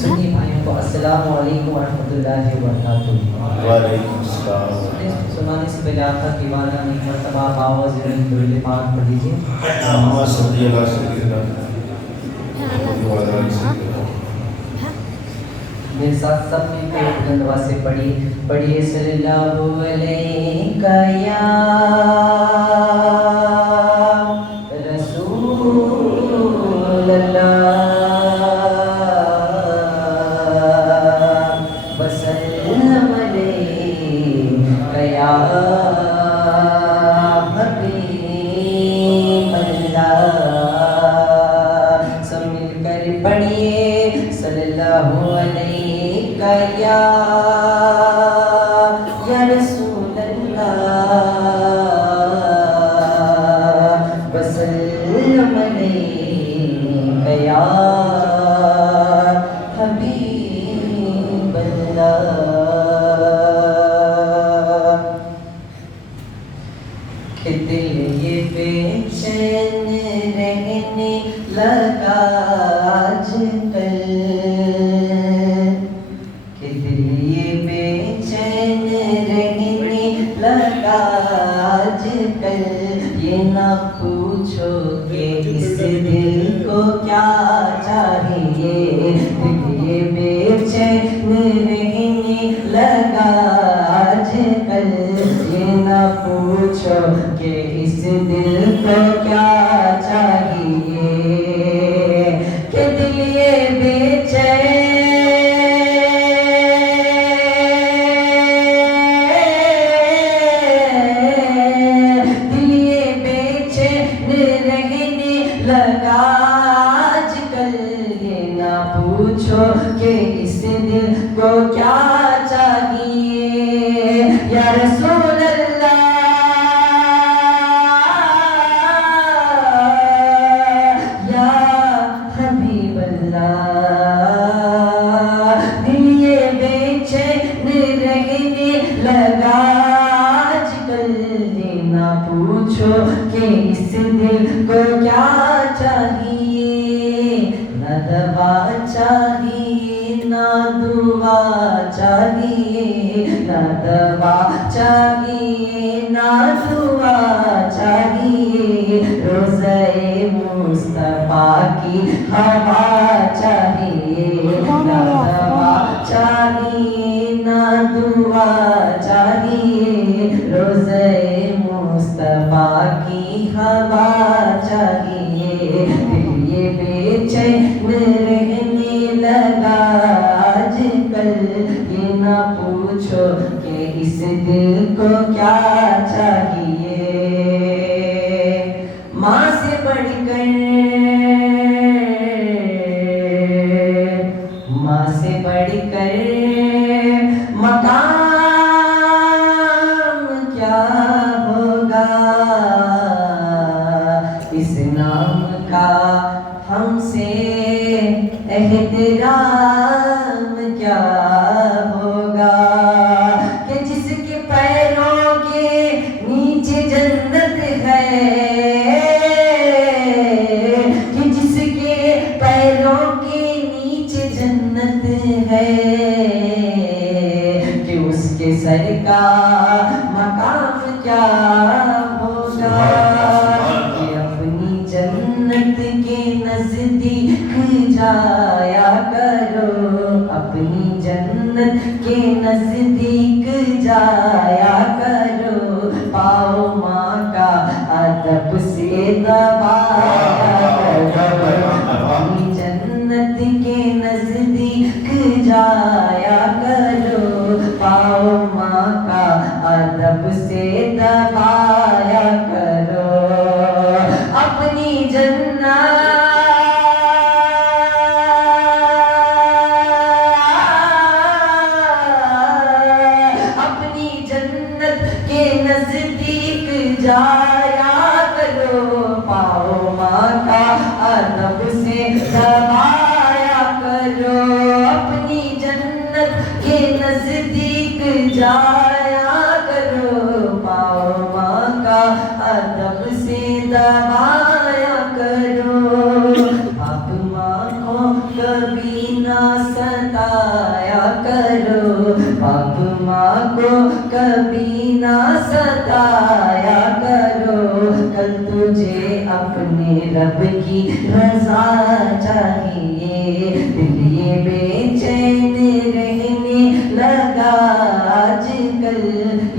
سنی بھائیوں کو السلام علیکم ورحمۃ اللہ وبرکاتہ۔ وعلیکم السلام۔ سنانے سے پہلے آپ کا دیوانہ ایک مرتبہ آواز درود پاک پڑھ لیجیے۔ اللہم صلی علی سیدنا میرے ساتھ سب مل کے بلند آواز سے پڑھیے صلی اللہ علیہ یا رسول اللہ وسلم علیہ یا حبیب اللہ۔ سب مل کر پڑھیے صلی اللہ علیہ یا رسول اللہ وسلم علیہ یا حبیب اللہ۔ کہ دل یہ بے چین رہنے لگا آج کل، کہ دل یہ بے چین رہنے لگا آج کل، یہ نہ پوچھو کہ اس دل کو کیا چاہیے، دل یہ بے چین رہنے لگا آج کل، یہ نہ پوچھو کہ اس دل کو کیا چاہیے، کہ دل یہ بے چین رہنے لگا آج کل، یہ نہ پوچھو کہ اس دل کو کیا چاہیے، یا رسول اللہ یا حبیب اللہ۔ دل یہ بے چین رہنے لگا آج کل، یہ نہ پوچھو کہ اس دل کو کیا چاہیے، نہ دوا چاہیے نہ دعا چاہیے، نہ دوا چاہیے نہ دعا چاہیے، روضہ مصطفیٰ کی ہوا چاہیے، نہ دوا چاہیے نہ دعا چاہیے، روضہ مصطفیٰ کی ہوا چاہیے، دل یہ بے چین رہنے لگا آج کل، یہ نہ پوچھو کہ اس دل کو کیا چاہیے، ماں سے بڑھ کر ماں سے بڑھ کر مقام کیا ہوگا، اس نام کا ہم سے احترام کیا ہوگا، کہ جس کے پیروں کے نیچے جنت ہے، کہ جس کے پیروں کے نیچے جنت ہے، کہ اس کے سر کا مقام کیا ہوگا، کہ اپنی جنت کے نزدیک جایا کرو، اپنی جنت کے نزدیک جایا کرو، پاؤ ماں کا ادب سے دبایا کرو، اپنی جنت کے نزدیک جایا کرو، پاؤ ماں کا ادب سے دبایا کرو، اپنی جنت کے نزدیک جایا کرو، پاؤ ماں کا ادب سے دبایا کرو، اپنی جنت کے نزدیک جایا کرو، پاؤ ماں کا ادب سے دبایا کرو، باپ ماں کو کبھی نہ ستایا کرو، باپ ماں کو کبھی نہ ستایا کرو، کل تجھے اپنے رب کی رضا چاہیے، دل یہ بے چین رہنے لگا آج کل،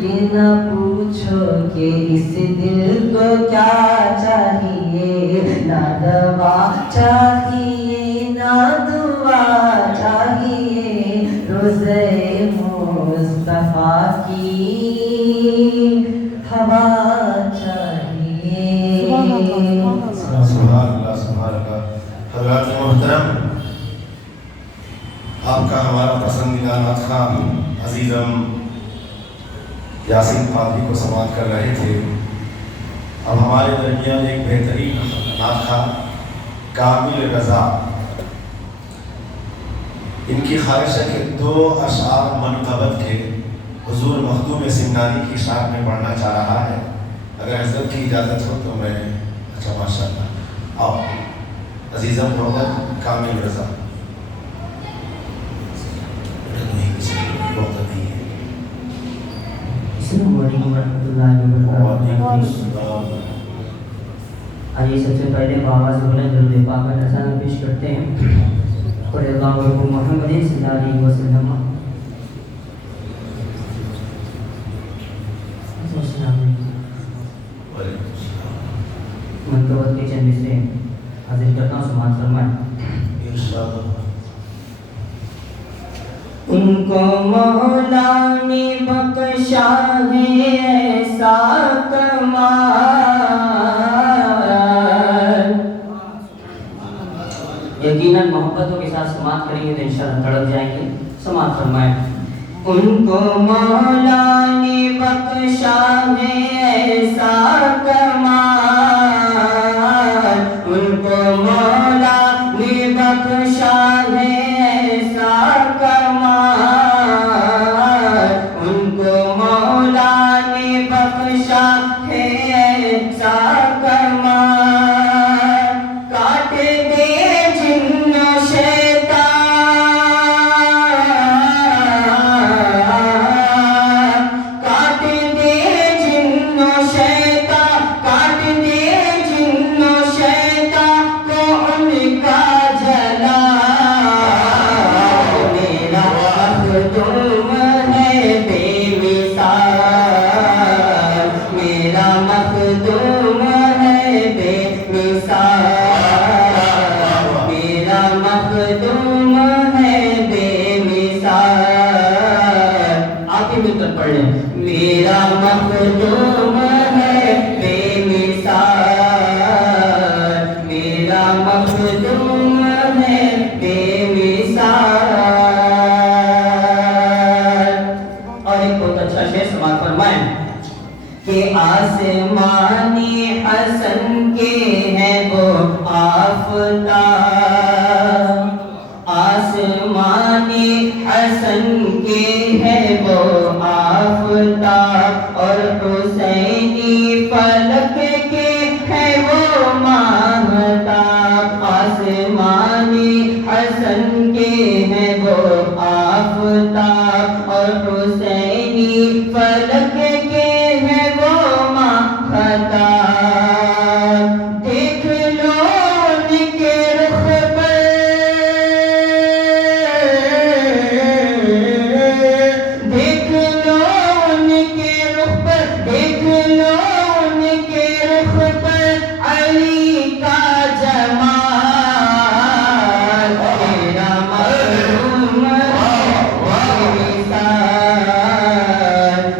یہ نہ پوچھو کہ اس دل کو کیا چاہیے، نہ دوا چاہیے نہ دعا چاہیے، روزے مصطفیٰ کی ہوا چاہیے۔ سبحان اللہ سبحان اللہ۔ حضرات محترم، آپ کا ہمارا پسندیدہ نعت خواں عزیزم یاسین قادری کو سماعت کر رہے تھے۔ اب ہمارے درمیان ایک بہترین نعت خواں کامل رضا، ان کی خواہش ہے کہ 2 اشعار منقبت کے حضور مخدوم سمنانی کی شان میں پڑھنا چاہ رہا ہے، اگر حضرت کی اجازت ہو تو میں اچھا ماشاء اللہ آؤ عزیزم محمد کامل رضا۔ السلام علیکم ورحمۃ اللہ وبرکاتہ۔ آئیے سب سے پہلے بابا سے بلند درود پاک کا نذرانہ پیش کرتے ہیں، اور اللہ محمد صلی اللہ علیہ وسلم۔ منقبت کے چند مصرے حاضر کرتا ہوں، سماعت فرمائیں۔ ان کو مولا نے بخشا ہے ایسا کمال، یقیناً محبتوں کے ساتھ سماعت کریں گے تو انشاءاللہ تڑپ جائیں گے، سماعت فرمائیں۔ ان کو مولا نے بخشا ہے ایسا کمال، ان کو مولا نے بخشا ہے ایسا کمال، ان کو مولا نے بخشا ہے ایسا کمال، کاٹ دے جن و شیطان، کاٹ دے جن و شیطان، کاٹ دے جن و شیطان کو ان کا جلا، میرا مخدوم ہے بے مثال، میرا مخدوم ہے بے مثال، میرا مخدوم ہے بے مثال۔ آپ ہی مل کر پڑھ لیں۔ میرا مخدوم ہے بے مثال، میرا مخدوم ہے بے مثال۔ اور ایک بہت اچھا شعر سماعت فرمائیں کہ آسمانی حسن کے ہیں وہ آفتاب، آسمانی حسن کے ہیں وہ آفتاب، اور حسینی فلک کے ہیں وہ ماہتاب، آسمانی حسن کے ہیں وہ آفتاب، اور حسینی فلک کے ہیں وہ ماہتاب، دیکھ لو ان کے رخ پر، دیکھ لو ان کے رخ پر، دیکھ لو ان کے رخ پر علی کا جمال، میرا مخدوم ہے بے مثال،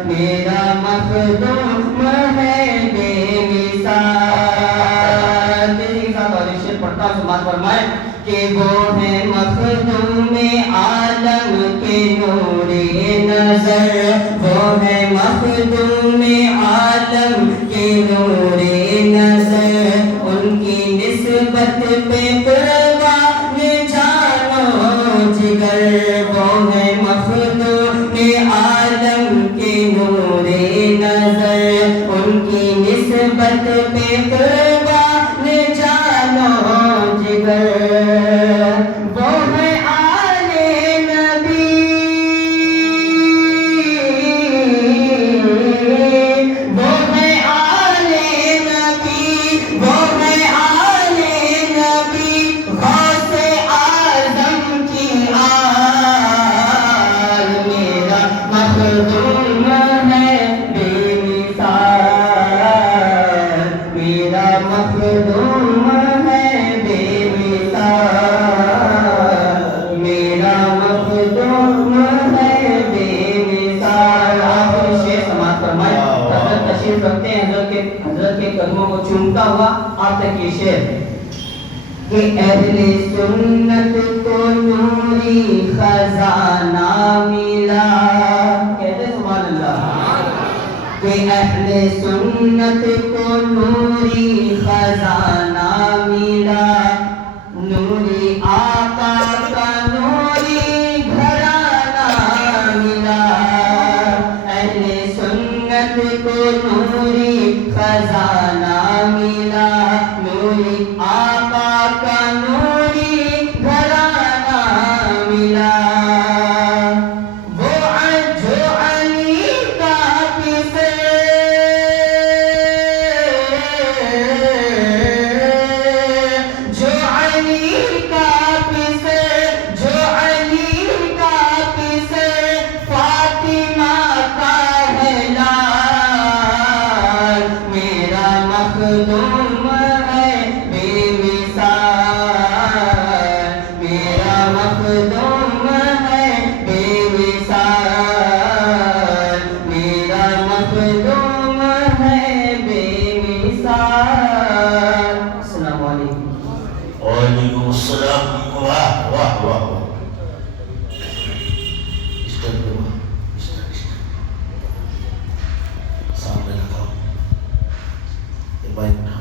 میرا مخدوم ہے بے مثال۔ تیزی کے ساتھ اور ایک شعر پڑھتا ہوں، سماعت فرمائیں کہ وہ ہے مخدوم عالم کے نور نظر، وہ ہے مخدوم عالم کے نور نظر، ان کی نسبت پہ قربان جانو جگر، وہ ہے مخدوم عالم کے نور نظر، ان کی نسبت پہ قربان جانو جگر، وہ ہے آلِ تک یہ شعر کہ اہل سنت کو نوری خزانہ ملا، کہتے سبحان اللہ، کہ اہل سنت کو نوری خزانہ ملا، نوری آقا کا نوری گھرانہ ملا، اہل سنت کو نوری خزانہ ملا، نوری آقا کا نوری گھرانہ ملا، وہ جو علی کا کسے جو علی کا کسے جو علی کا کسے فاطمہ کا ہے لال، میرا مخدوم ہے بے مثال، میرا مخدوم ہے بے مثال، میرا مخدوم ہے بے مثال۔ السلام علیکم۔ وعلیکم السلام۔ واہ واہ واہ واہ، سامنے لگاؤ یہ مائک اٹھاؤ،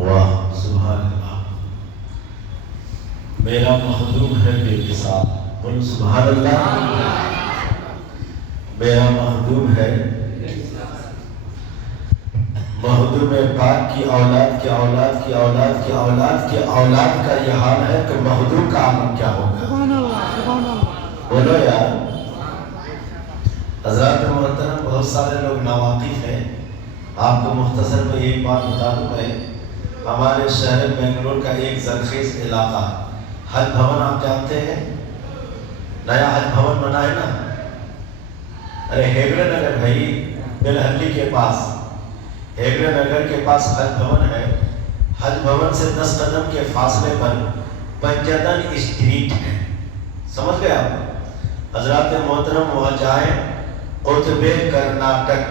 واہ سبحان اللہ، میرا مخدوم ہے بے مثال، بولو سبحان اللہ، میرا مخدوم ہے، مخدوم پاک کی اولاد کی اولاد کی اولاد کی اولاد کی اولاد کا یہ حال ہے کہ مخدوم کا عالم کیا ہوگا؟ بولو یار۔ حضرات محترم، بہت سارے لوگ ناواقف ہیں، آپ کو مختصر میں ایک بات بتا دوں میں، ہمارے شہر بنگلور کا ایک زرخیز علاقہ حج بھون آپ جانتے ہیں، نیا حج بھون بنا ہے نا، ارے ہیگڑے نگر بھائی، بلہلی کے پاس، ہیگڑے نگر کے پاس حج بھون ہے، حج بھون سے 10 قدم کے فاصلے پر پنجتن اسٹریٹ ہے، سمجھ گئے آپ؟ حضرات محترم وہاں جائیں، قطبِ کرناٹک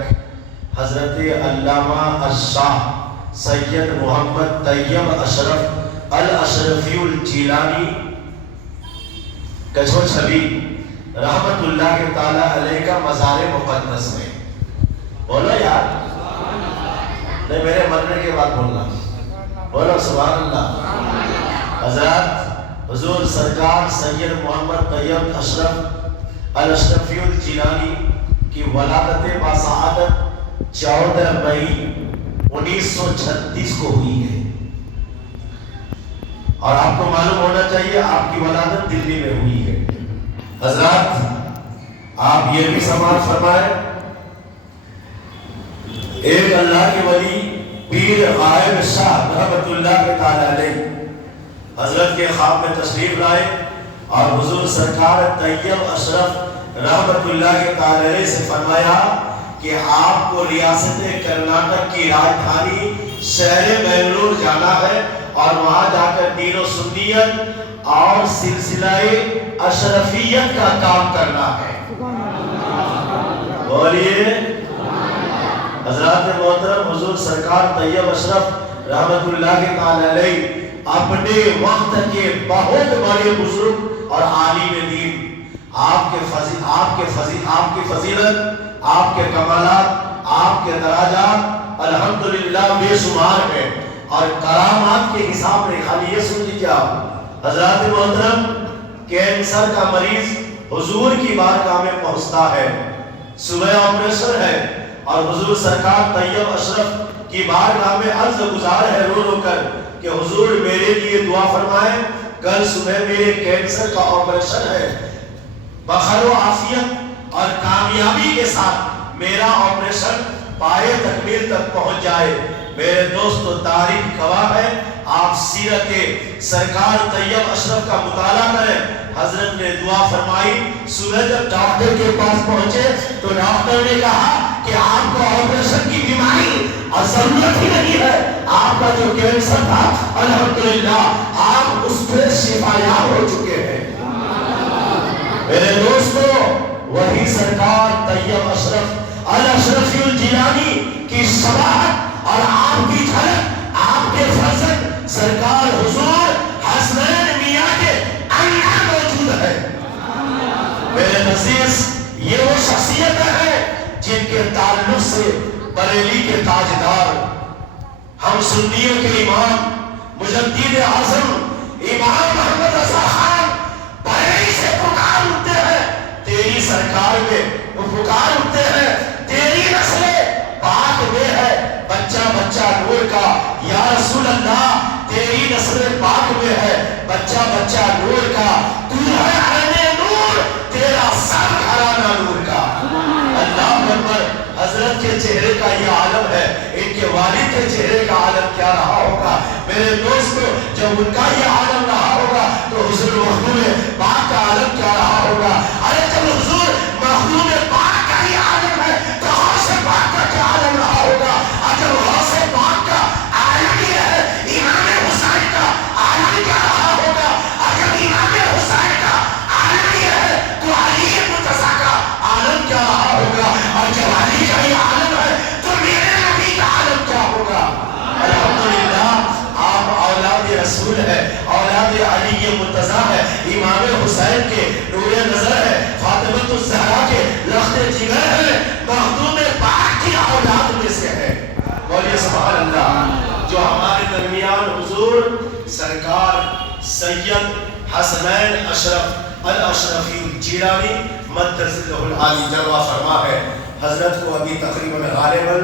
حضرت علامہ الشاہ سید محمد طیب اشرف الاشرفی الجیلانی کچھو چھبی رحمت اللہ کے تعالیٰ علیہ کا مزار مقدس میں، بولو یار، نہیں میرے مرنے کے بعد بولنا، بولو سبحان اللہ۔ حضرات حضور سرکار سید محمد طیب اشرف الاشرفی الجیلانی کی ولادت باسعادت 14 مئی 1936 کو ہوئی ہے، اور آپ کو معلوم ہونا چاہیے آپ کی ولادت دلی میں ہوئی ہے۔ حضرات آپ یہ بھی سماعت فرمائیں، ایک اللہ کے ولی پیر غائب شاہ رحمت اللہ کے تعالیٰ علیہ حضرت کے خواب میں تشریف لائے اور حضور سرکار طیب اشرف رحمت اللہ کے تعالیٰ علیہ سے فرمایا کہ آپ کو ریاست کرناٹک کی راجدھانی شہر بنگلور جانا ہے اور وہاں جا کر دین و سنیت اور سلسلہ اشرفیت کا کام کرنا ہے، بولیے۔ حضرات محترم حضور سرکار طیب اشرف رحمت اللہ کے تعالیٰ علیہ اپنے وقت کے بہت بڑے بزرگ اور عالم دین، آپ کی فضیلت، آپ کے کمالات، آپ کے دراجات الحمدللہ بے شمار ہیں، اور کرامات کے حساب میں خالی یہ سن لیجیے آپ۔ حضرات محترم، کینسر کا مریض حضور کی بارگاہ میں پہنچتا ہے، صبح آپریشن ہے، اور حضور سرکار طیب اشرف کی بارگاہ میں عرض گزار ہے رو رو کر کہ حضور میرے لیے دعا فرمائیں، کل صبح میرے کینسر کا آپریشن ہے، بخیر و عافیت اور کامیابی کے ساتھ میرا آپریشن پائے تکمیل تک پہنچ جائے۔ میرے دوست و تاریخ گواہ ہے، آپ سیرت سرکار طیب اشرف کا مطالعہ کریں۔ حضرت نے دعا فرمائی، صبح جب ڈاکٹر کے پاس پہنچے تو ڈاکٹر نے کہا کہ آپ کو آپریشن کی بیماری اور ضرورت ہی نہیں ہے، آپ کا جو کینسر تھا الحمدللہ آپ اس پہ شفا یاب ہو چکے ہیں۔ میرے دوستو، وہی سرکار طیب اشرف الاشرفی الجیلانی کی شباہت اور آپ کی جھلک آپ کے فرزند سرکار حضور حسنین میاں کے اندر موجود ہے۔ میرے عزیز، یہ وہ شخصیت ہے جن کے تعلق سے بریلی کے تاجدار، ہم سنیوں کے امام مجدد اعظم امام محمد رضا خان بریلی سے پکار اٹھتے ہیں، تیری سرکار میں وہ پکار اٹھتے ہیں، تیری نسل پاک میں ہے بچہ بچہ نور کا، یا رسول اللہ تیری نسل پاک میں ہے بچہ بچہ نور کا، تو ہے عین نور، تیرا سب گھرانہ نور کا۔ اللہ اکبر۔ حضرت کے چہرے کا یہ عالم ہے، ان کے والد کے چہرے کا عالم کیا رہا ہوگا میرے دوستو؟ جب ان کا یہ عالم رہا ہوگا تو حضور مخدوم پاک کا عالم کیا رہا ہوگا؟ ارے جب حضور مخدوم پاک کا یہ عالم ہے تو غوث پاک کا کیا عالم رہا ہوگا؟ اور جب غوث پاک کا عالم یہ ہے، امام حسین کا عالم کیا رہا ہوگا؟ اور جب امام حسین کا عالم یہ ہے تو علی مرتضیٰ کا عالم کیا رہا ہوگا؟ اور جب علی کا یہ عالم ہے تو میرے نبی کا عالم کیا ہوگا؟ الحمدللہ آپ اولاد رسول ہے، اولاد علی مرتضیٰ ہے، امام حسین کے نور نظر ہے، فاطمہ الزہرا کے لخت جگر ہے، مخدوم پاک کی اولاد میں سے ہے۔ بولیے سبحان اللہ۔ جو ہمارے درمیان حضور سرکار سید حسنین اشرف الاشرفی الجیلانی مدثر العالی جلوہ فرما ہے، حضرت کو ابھی تقریباً غالباً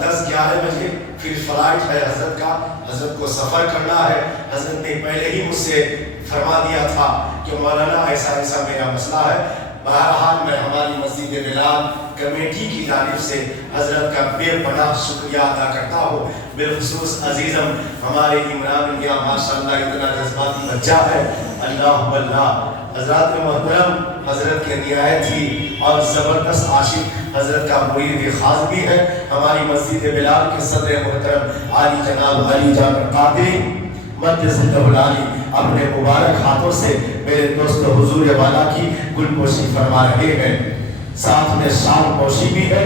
10-11 بجے پھر فلائٹ ہے حضرت کا، حضرت کو سفر کرنا ہے۔ حضرت نے پہلے ہی مجھ سے فرما دیا تھا کہ مولانا ایسا ایسا میرا مسئلہ ہے۔ بہرحال میں ہماری مسجد بلال کمیٹی کی جانب سے حضرت کا بے پناہ شکریہ ادا کرتا ہوں، بالخصوص عزیزم ہمارے عمران انڈیا ماشاءاللہ اتنا جذباتی بچہ ہے، اللہ اللہ۔ حضرات محترم حضرت کے نہایت ہی اور زبردست عاشق حضرت کا مرید خاص بھی ہے، ہماری مسجد بلال کے صدر محترم عالی جناب علی جابر قادری مدثر العالی اپنے مبارک ہاتھوں سے میرے دوست حضور والا کی گل پوشی فرما رہے ہیں، ساتھ میں شان پوشی بھی ہے۔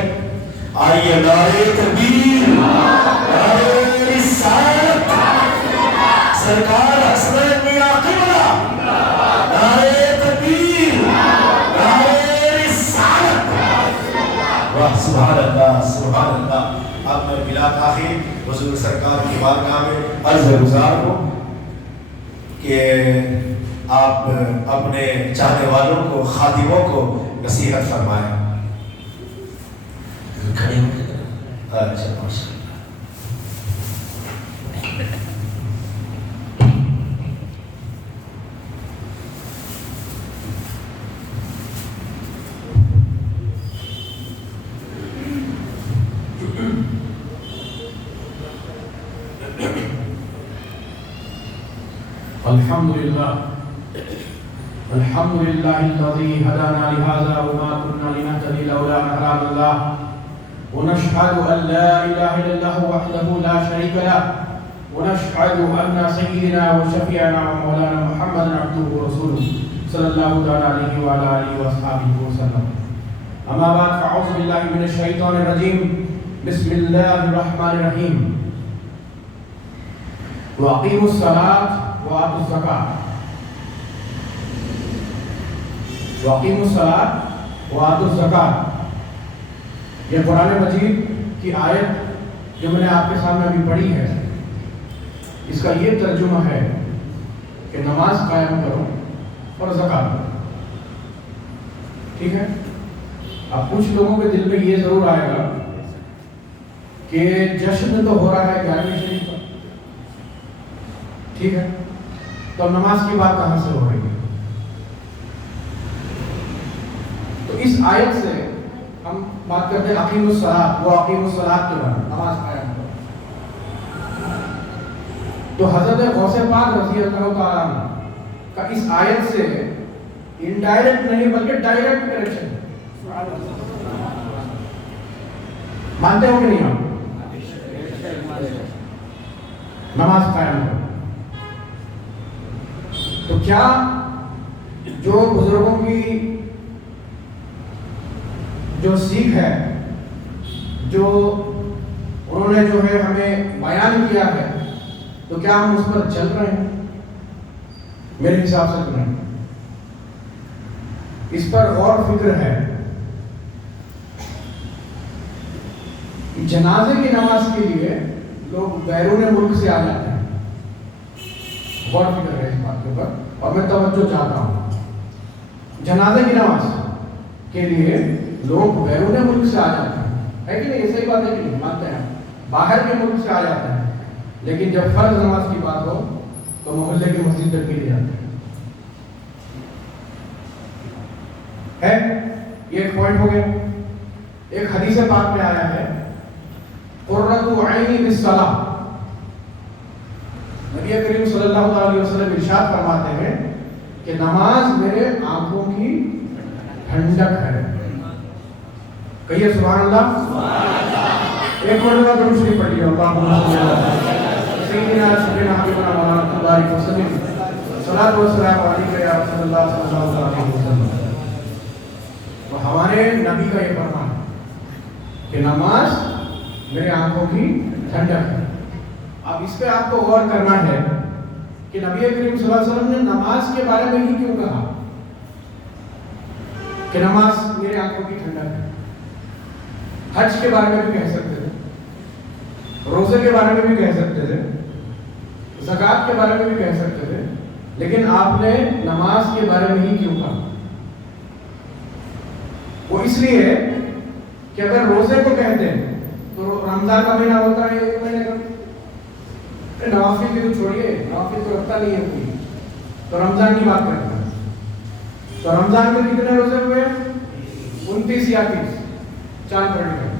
آئیے نعرہ تکبیر، نعرہ رسالت، سرکار حسنین میاں قبلہ، نعرہ تکبیر، نعرہ رسالت۔ واہ سبحان اللہ سبحان اللہ۔ اب میں بلا تاخیر حضور سرکار کی بارگاہ میں عرض گزار ہوں کہ آپ اپنے چاہنے والوں کو، خادموں کو نصیحت فرمائیں۔ کھڑے ہو کے اچھا ماشاء اللہ۔ الحمد لله الحمد لله الذي هدانا لهذا وما كنا لنهتدي لولا ان هدانا الله ونشهد ان لا اله الا الله وحده لا شريك له ونشهد ان سيدنا وشفيعنا ومولانا محمدا عبده ورسوله صلى الله عليه وعلى اله واصحابه وسلم. اما بعد فاعوذ بالله من الشيطان الرجيم. بسم الله الرحمن الرحيم. واقيموا الصلاة وآتوا الزکاة. واقیموا الصلاة وآتوا الزکاة. یہ قرآن مجید کی آیت جو میں نے آپ کے سامنے ابھی پڑھی ہے، اس کا یہ ترجمہ ہے کہ نماز قائم کرو اور زکات دو. ٹھیک ہے؟ اب کچھ لوگوں کے دل میں یہ ضرور آئے گا کہ جشن تو ہو رہا ہے 11ویں شریف کا، ٹھیک ہے، تو نماز کی بات کہاں سے ہو رہی ہے؟ تو اس آیت سے ہم بات کرتے ہیں اقیم الصلاۃ، وہ اقیم الصلاۃ کے بارے میں، نماز قائم کرو. تو حضرت غوث پاک رضی اللہ تعالیٰ عنہ کا اس آیت سے انڈائریکٹ نہیں بلکہ ڈائریکٹ کریکشن ہے. مانتے ہو کہ نہیں آپ؟ نماز قائم کرو. تو کیا جو بزرگوں کی جو سیکھ ہے، جو انہوں نے جو ہے ہمیں بیان کیا ہے، تو کیا ہم اس پر چل رہے ہیں؟ میرے حساب سے تو نہیں۔ اس پر غور و فکر ہے۔ جنازے کی نماز کے لیے لوگ بیرون ملک سے آ جاتے ہیں، غور و فکر ہے اس بات کے اوپر، اور میں توجہ چاہتا ہوں۔ جنازے کی نماز کے لیے لوگ بیرون ملک سے آ جاتے ہیں، ہے کہ نہیں؟ یہ صحیح بات ہے کہ نہیں؟ مانتے ہیں، باہر کے ملک سے آ جاتے ہیں، لیکن جب فرض نماز کی بات ہو تو محلے کی مسجد تک بھی نہیں جاتے ہیں۔ یہ ایک پوائنٹ ہو گیا۔ ایک حدیث پاک میں آیا ہے قرۃ عینی بالصلاۃ، نبی کریم صلی اللہ علیہ وسلم ارشاد فرماتے ہیں کہ نماز میرے آنکھوں کی ٹھنڈک ہے۔ کہیے سبحان اللہ۔ ایک مرتبہ درود شریف پڑھیے، اللہم صل علی سیدنا سیدنا حبیبنا مولانا بارک وسلم، صلاۃ و سلام علیک یا رسول اللہ صلی اللہ علیہ وسلم۔ تو ہمارے نبی کا یہ فرمان ہے کہ نماز میرے آنکھوں کی ٹھنڈک ہے۔ اب اس پہ آپ کو غور کرنا ہے کہ نبی کریم صلی اللہ علیہ وسلم نے نماز کے بارے میں ہی کیوں کہا کہ نماز میرے آنکھوں کی ٹھنڈک ہے؟ حج کے بارے میں بھی کہہ سکتے تھے، روزے کے بارے میں بھی کہہ سکتے تھے، زکوٰۃ کے بارے میں بھی کہہ سکتے تھے، لیکن آپ نے نماز کے بارے میں ہی کیوں کہا؟ وہ اس لیے کہ اگر روزے کو کہتے ہیں تو رمضان کا مہینہ ہوتا ہے ایک مہینے کا، نوافل کی تو چھوڑیے، نوافل تو رکھتا نہیں ہے کوئی، تو رمضان کی بات کرتا ہے۔ تو رمضان میں کتنے روزے ہوئے؟ 29 یا 30، چاند پڑ گئے۔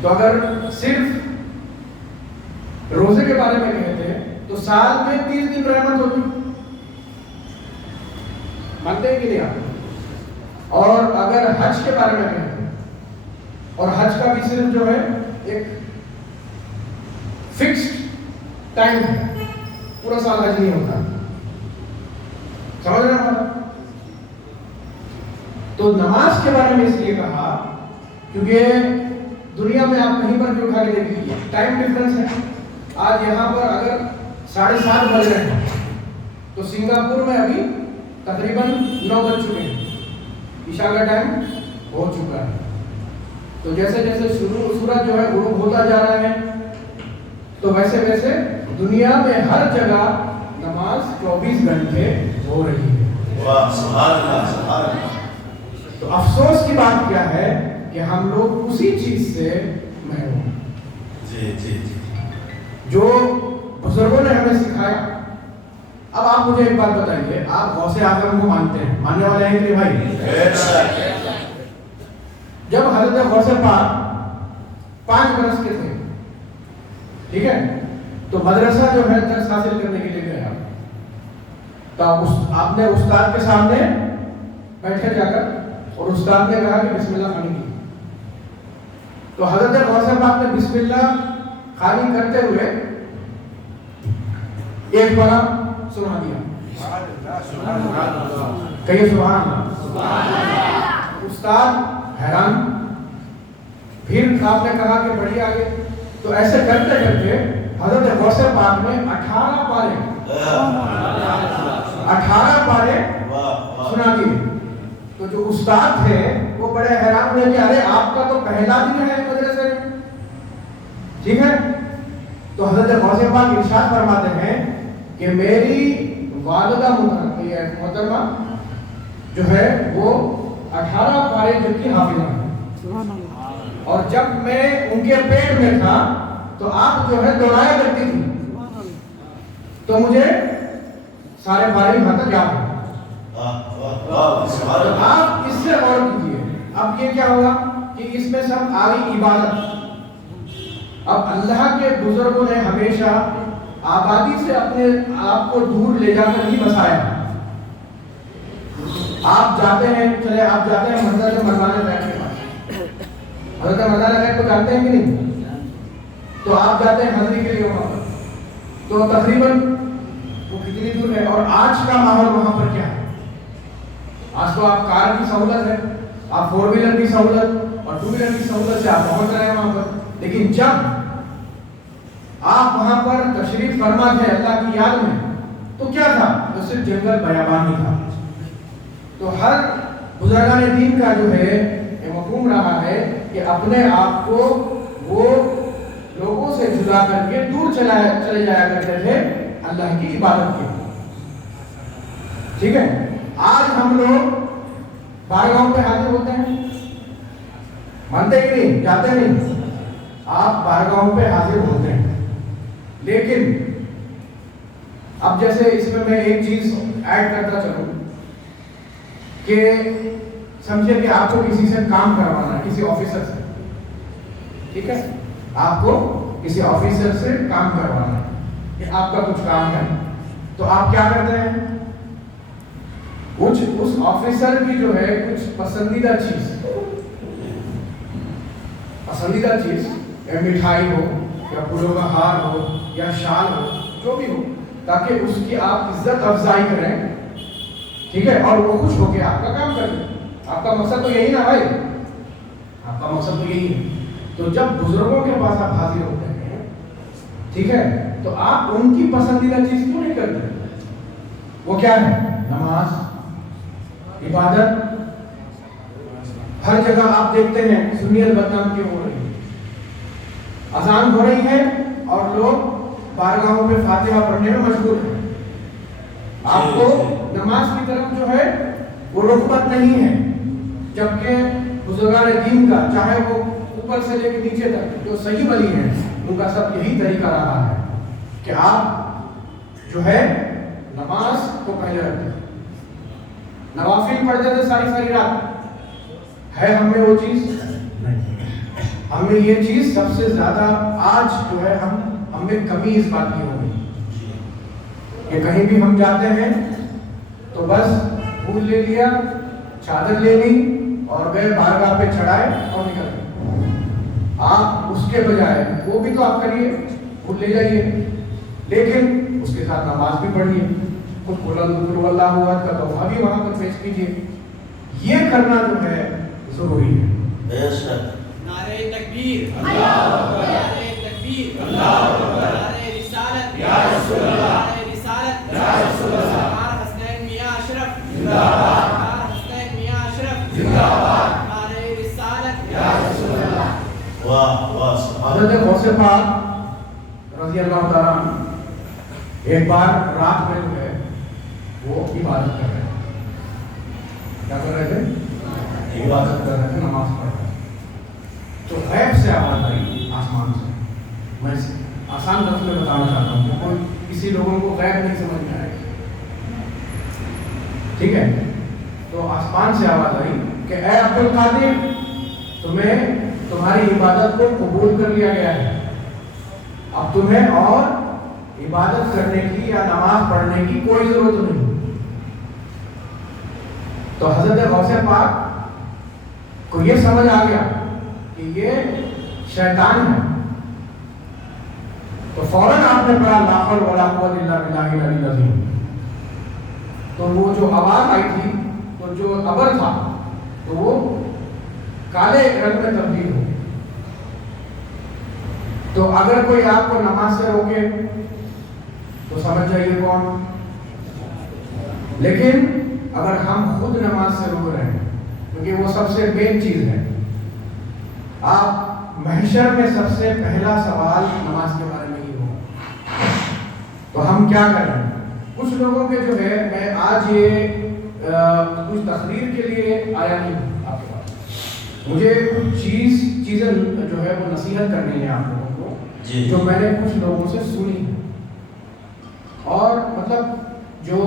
تو اگر صرف روزے کے بارے میں کہتے ہیں تو سال میں 30 دن رحمت ہوتی، مانتے ہیں کہ نہیں آپ؟ اور اگر حج کے بارے میں کہتے ہیں، اور حج کا بھی صرف جو ہے ایک فکسڈ ٹائم ہے، پورا سال حج نہیں ہوتا، سمجھ رہے ہیں؟ تو نماز کے بارے میں اس لیے کہا کیونکہ دنیا میں آپ کہیں پر بھی اٹھا کے دیکھ لیجیے، ٹائم ڈفرنس ہے۔ آج یہاں پر اگر 7:30 بج رہے ہیں تو سنگاپور میں ابھی تقریباً 9 بج چکے ہیں، عشاء کا ٹائم ہو چکا ہے۔ تو جیسے جیسے سورج جو ہے غروب ہوتا جا رہا ہے تو ویسے ویسے دنیا میں ہر جگہ نماز 24 گھنٹے ہو رہی ہے۔ سبحان اللہ، سبحان اللہ۔ تو افسوس کی بات کیا ہے کہ ہم لوگ اسی چیز سے محروم ہیں جی جی جی، جو بزرگوں نے ہمیں سکھایا۔ اب آپ مجھے ایک بات بتائیے، آپ غوث اعظم کو مانتے ہیں، ماننے والے ہیں کہ بھائی؟ جب حضرت غوث پاک 5 برس کے تھے، ٹھیک ہے، تو مدرسہ جو ہے درس حاصل کرنے کے لیے گیا، تو آپ نے استاد کے سامنے بیٹھے جا کر، اور استاد نے کہا کہ بسم اللہ خانی کی، تو حضرت غوث پاک نے بسم اللہ خانی کرتے ہوئے ایک بڑا سنا دیا، کہیے سبحان اللہ۔ استاد حیران، پھر آپ نے کہا کہ بڑھیے آگے، تو ایسے کرتے کرتے حضرت غوث پاک نے 18 پارے سنا دیے۔ تو جو استاد تھے وہ بڑے حیران ہوئے کہ ارے آپ کا تو پہلا دن ہے مدرسے میں، ٹھیک ہے۔ تو حضرت غوث پاک ارشاد فرماتے ہیں کہ میری والدہ محترمہ جو ہے وہ 18 پارے جو کی حافظہ ہے، اور جب میں ان کے پیٹ میں تھا تو آپ جو ہے دوڑایا کرتی تھی، تو مجھے سارے پارے یہاں تک یاد ہے۔ آپ اس سے غور کیجیے، اب یہ کیا ہوگا کہ اس میں سب آئی عبادت۔ اب اللہ کے بزرگوں نے ہمیشہ آبادی سے اپنے آپ کو دور لے جا کر ہی بسایا۔ آپ جاتے ہیں، چلے آپ جاتے ہیں حضرت مردان غیب کے پاس، حضرت مردان غیب کو جانتے ہیں کہ نہیں؟ تو آپ جاتے ہیں حاضری کے لیے وہاں پر، تو تقریباً وہ کتنی دور ہے، اور آج کا ماحول وہاں پر کیا ہے؟ آج تو آپ کار کی سہولت ہے، آپ 4 ویلر کی سہولت اور 2 ویلر کی سہولت سے آپ پہنچ رہے ہیں وہاں پر. لیکن جب آپ وہاں پر تشریف فرما تھے اللہ کی یاد میں تو کیا تھا؟ تو صرف جنگل بیابان ہی تھا. تو ہر بزرگان دین کا جو ہے یہ مفہوم رہا ہے کہ اپنے آپ کو وہ لوگوں سے جدا کر کے دور چلے جایا کرتے تھے اللہ کی عبادت کے. ٹھیک ہے. آج ہم لوگ بارگاہوں پہ حاضر ہوتے ہیں, مانتے ہی نہیں, جاتے نہیں. آپ بارگاہوں پہ حاضر ہوتے ہیں, لیکن اب جیسے اس میں ایک چیز ایڈ کرتا چلوں کہ سمجھے کہ آپ کو کسی سے کام کروانا ہے, کسی آفیسر سے. ٹھیک ہے, آپ کو کسی آفیسر سے کام کروانا ہے کہ آپ کا کچھ کام ہے, تو آپ کیا کرتے ہیں؟ کچھ اس آفیسر کی جو ہے کچھ پسندیدہ چیز یا مٹھائی ہو یا پھولوں کا ہار ہو یا شال ہو, جو بھی ہو, تاکہ اس کی آپ عزت افزائی کریں. ٹھیک ہے, اور وہ خوش ہو کے آپ کا کام کریں. آپ کا مقصد تو یہی نا بھائی, آپ کا مقصد تو یہی ہے. تو جب بزرگوں کے پاس آپ حاضر ہوتے ہیں, ٹھیک ہے, تو آپ ان کی پسندیدہ چیز کیوں نہیں کرتے؟ وہ کیا ہے؟ نماز, عبادت. ہر جگہ آپ دیکھتے ہیں سنیت بدنام کیوں ہو رہی ہے. اذان ہو رہی ہے اور لوگ بارگاہوں پہ فاتحہ پڑھنے میں مشغول ہیں. آپ کو نماز کی طرف جو ہے وہ رغبت نہیں ہے, جبکہ بزرگان دین کا چاہے وہ اوپر سے لے کے نیچے تک جو صحیح ولی ہیں ان کا سب یہی طریقہ رہا ہے کہ آپ جو ہے نماز کو پہلے رکھتے ہیں. نوافل پڑھتے تھے ساری رات. ہے ہم میں وہ چیز نہیں. ہم میں یہ چیز سب سے زیادہ آج جو ہے ہم میں کمی اس بات کی ہو گئی کہ کہیں بھی ہم جاتے ہیں تو بس پھول لے لیا, چادر لے لی اور گئے بارگاہ پہ چڑھائے اور نکل گئے. آپ اس کے بجائے وہ بھی تو آپ کریے, پھول لے جائیے, لیکن اس کے ساتھ نماز بھی پڑھیے, کچھ قل اللہ احد کا تحفہ بھی وہاں پر پیش کیجیے. یہ کرنا جو ہے ضروری ہے. نعرہ تکبیر, اللہ اکبر, نعرہ تکبیر, اللہ اکبر, نعرہ رسالت, یا رسول اللہ, نعرہ رسالت, یا رسول اللہ, سرکار حسنین میاں اشرف زندہ باد, سرکار حسنین میاں اشرف زندہ باد, نعرہ رسالت, یا رسول اللہ. حضرت غوث پاک رضی اللہ تعالیٰ عنہ ایک بار رات میں جو ہے وہ عبادت کر رہے تھے. کیا کر رہے تھے؟ عبادت کر رہے تھے, نماز پڑھ رہے تھے. تو غیب سے آواز آئی آسمان سے. میں آسان لفظ میں بتانا چاہتا ہوں کہ کوئی کسی لوگوں کو غیب نہیں سمجھ میں آئے. ٹھیک ہے, تو آسمان سے آواز آئی کہ اے عبد القادر, تمہیں تمہاری عبادت کو قبول کر لیا گیا ہے, اب تمہیں اور عبادت کرنے کی یا نماز پڑھنے کی کوئی ضرورت نہیں. تو حضرت غوث پاک کو یہ سمجھ آ گیا کہ یہ شیطان ہے. تو فوراً آپ نے پڑھا لا حول ولا قوت الا باللہ العلی العظیم. تو وہ جو آواز آئی تھی, تو جو ابر تھا تو وہ کالے رنگ میں تبدیل ہو. تو اگر کوئی آپ کو نماز سے روکے تو سمجھ جائیے کون. لیکن اگر ہم خود نماز سے روک رہے ہیں, کیونکہ وہ سب سے مین چیز ہے. آپ محشر میں سب سے پہلا سوال نماز کے بارے میں ہی ہوگا. تو ہم کیا کریں؟ کچھ لوگوں کے جو ہے, میں آج یہ کچھ تقریر کے لیے آیا نہیں ہوں آپ کے پاس. مجھے کچھ چیزیں جو ہے وہ نصیحت کرنی ہے آپ لوگوں کو, جو میں نے کچھ لوگوں سے سنی ہے. اور مطلب جو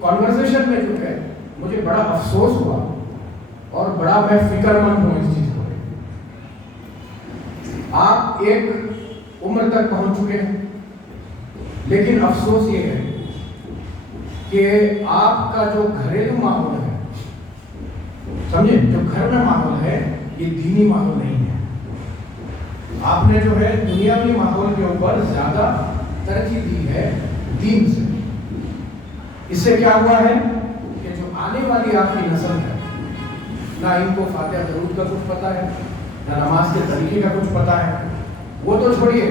کانورسیشن میں جو ہے مجھے بڑا افسوس ہوا اور بڑا میں فکر مند ہوں اس چیز کو. آپ ایک عمر تک پہنچ چکے ہیں, لیکن افسوس یہ ہے کہ آپ کا جو گھریلو ماحول ہے, سمجھے, جو گھر میں ماحول ہے یہ دینی ماحول نہیں ہے. آپ نے جو ہے دنیاوی ماحول کے اوپر زیادہ ترجیح دی ہے دین سے. اس سے کیا ہوا ہے کہ جو آنے والی آپ کی نسل ہے نہ ان کو فاتحہ درود کا کچھ پتہ ہے، نہ نماز کے طریقے کا کچھ پتہ ہے. وہ تو چھوڑیے،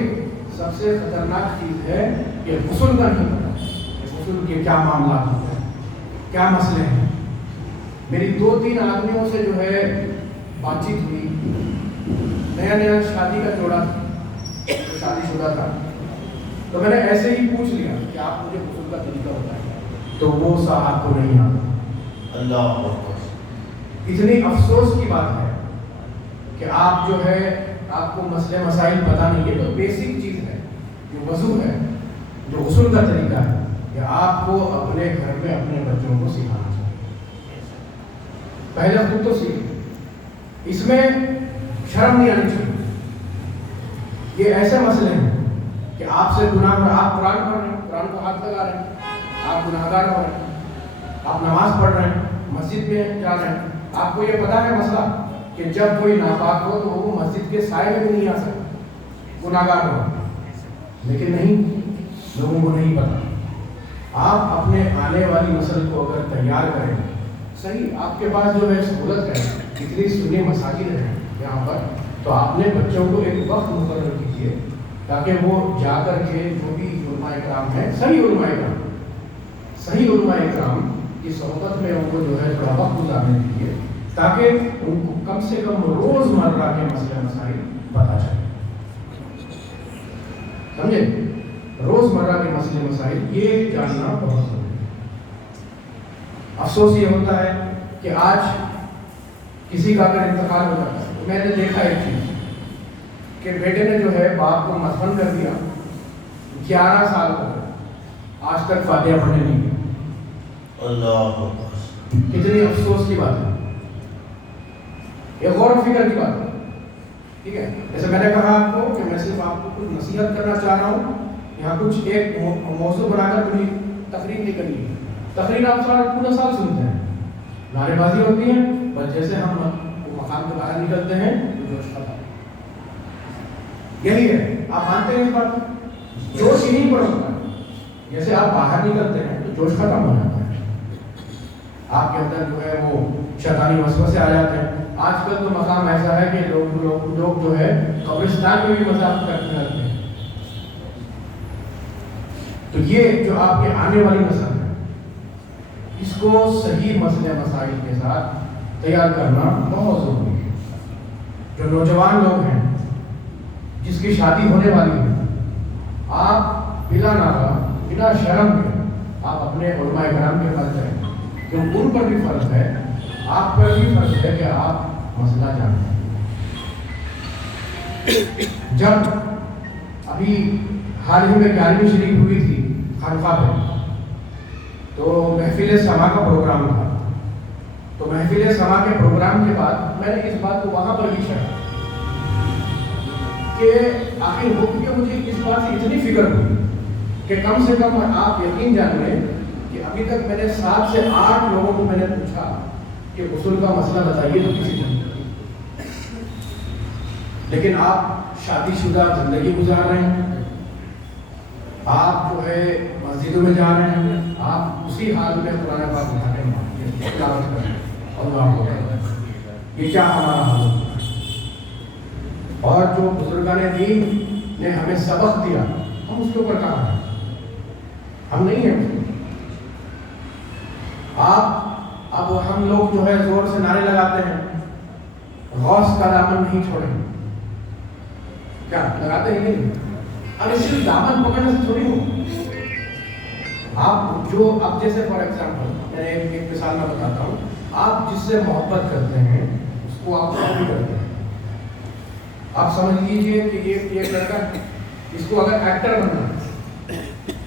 سب سے خطرناک چیز ہے کہ غسل کا نہیں پتہ کہ غسل کے کیا معاملات ہوتے ہیں، کیا مسئلے ہیں. میری 2-3 آدمیوں سے جو ہے بات چیت ہوئی، نیا نیا شادی کا جوڑا تھا، شادی شدہ تھا، تو میں نے ایسے ہی پوچھ لیا کہ آپ مجھے غسل کا طریقہ بتائیں، تو وہ صاحب کو نہیں آتا. اللہ اکبر. اتنی افسوس کی بات ہے کہ آپ جو ہے آپ کو مسئلے مسائل پتہ نہیں ہے. تو بیسک چیز ہے جو وضو ہے، جو غسل کا طریقہ ہے، کہ آپ کو اپنے گھر میں اپنے بچوں کو سکھانا چاہیے. پہلے خود تو سیکھ، اس میں شرم نہیں آنی چاہیے. یہ ایسے مسئلے ہیں کہ آپ سے گناہ، آپ قرآن پڑھ رہے ہیں، قرآن کو ہاتھ لگا رہے ہیں، آپ گناہ گار ہو رہے ہیں. آپ نماز پڑھ رہے ہیں، مسجد میں جا رہے ہیں، آپ کو یہ پتا ہے مسئلہ کہ جب کوئی ناپاک ہو تو وہ مسجد کے سائے میں بھی نہیں آ سکتا، گناہ گار ہو. لیکن نہیں، لوگوں کو نہیں پتا. آپ اپنے آنے والی نسل کو اگر تیار کریں، صحیح آپ کے پاس جو ہے سہولت ہے، اتنی سنی مساجد ہیں یہاں پر، تو آپ نے بچوں کو ایک وقت مقرر کیجیے تاکہ وہ جا کر کے جو بھی علماء کرام ہیں، صحیح علماء کرام کی صحبت میں ان کو جو ہے تھوڑا وقت گزارنے دیجیے تاکہ ان کو کم سے کم روز مرہ کے مسئلے مسائل پتہ چلے. سمجھے؟ روز مرہ کے مسئلے مسائل یہ جاننا بہت ضروری ہے. افسوس یہ ہوتا ہے کہ آج کسی کا اگر انتقال ہو جاتا ہے، میں نے دیکھا ایک چیز کہ بیٹے نے جو ہے باپ کو مدفن کر دیا، 11 سال ہو گئے، آج تک فاتحہ پڑھنے نہیں گیا. اللہ اکبر. کتنی افسوس کی بات ہے، یہ غور و فکر کی بات ہے. ٹھیک ہے، جیسے میں نے کہا آپ کو کہ میں صرف آپ کو کچھ نصیحت کرنا چاہ رہا ہوں. یہاں کچھ ایک موضوع بنا کر کوئی تقریر نہیں کرنی ہے. تقریر آپ پورا سال سنتے ہیں، نعرے بازی ہوتی ہیں، بس جیسے ہم مقام کے باہر نکلتے ہیں تو جوش ختم. یہی ہے، آپ مانتے ہیں اس بات کو؟ جوش ہی نہیں پڑتا. جیسے آپ باہر نکلتے ہیں تو جوش ختم ہو جاتا ہے، آپ کے اندر جو ہے وہ شیطانی وسوسے آ جاتے ہیں. آج کل تو مقام ایسا ہے کہ لوگ جو ہے قبرستان میں بھی مذاق کرتے رہتے ہیں. تو یہ جو آپ کے آنے والی نسل ہے، اس کو صحیح مسئلے مسائل کے ساتھ تیار کرنا بہت ضروری ہے. جو نوجوان لوگ ہیں جس کی شادی ہونے والی ہے، آپ بلا ناغہ بلا شرم کے آپ اپنے علماء کرام کے پاس جائیں، کہ ان پر بھی فرض ہے، آپ پر بھی فرض ہے کہ آپ مسئلہ جانیں. جب ابھی حال ہی میں 11ویں شریف ہوئی تھی خانقاہ پہ، تو محفل سما کا پروگرام تھا. تو محفل سما کے پروگرام کے بعد میں نے اس بات کو وہاں پر بھی چڑھا کہ آخر ہو کہ مجھے اس بات سے اتنی فکر ہوئی کہ کم سے کم آپ یقین جانیں کہ ابھی تک میں نے 7 سے 8 لوگوں کو میں نے پوچھا کہ غسل کا مسئلہ بتائیے تو کسی نے. لیکن آپ شادی شدہ زندگی گزار رہے ہیں، آپ جو ہے مسجدوں میں جا رہے ہیں، آپ اسی حال میں قرآن پاک اٹھا کے تلاوت کر رہے ہیں. اللہ اکبر، یہ کیا ہمارا حال ہے؟ اور جو بزرگان دین نے ہمیں سبق دیا، ہم اس کے اوپر کہاں ہیں؟ ہم نہیں ہیں. اب ہم لوگ جو ہے زور سے نعرے لگاتے ہیں، غوث کا دامن نہیں چھوڑیں. کیا لگاتے ہیں کہ نہیں؟ اب اس لیے دامن پکڑنے سے تھوڑی ہو. آپ جو اب جیسے فار ایگزامپل میں ایک مثال میں بتاتا ہوں، آپ جس سے محبت کرتے ہیں اس کو آپ کاپی کرتے ہیں. آپ سمجھ لیجئے کہ یہ لڑکا، اس کو اگر ایکٹر بننا ہے،